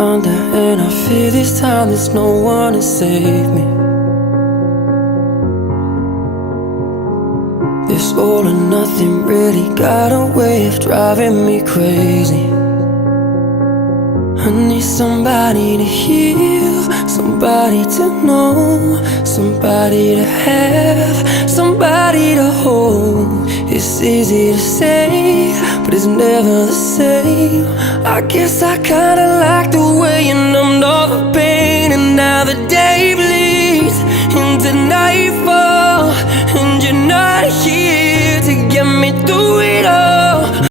under, and I fear this time there's no one to save me. This all or nothing really got a way of driving me crazy. I need somebody to heal, somebody to know, somebody to have, somebody to hold. It's easy to say, but it's never the same. I guess I kinda like the way you numbed all the pain, and now the day bleeds into nightfall, and you're not here to get me through it all.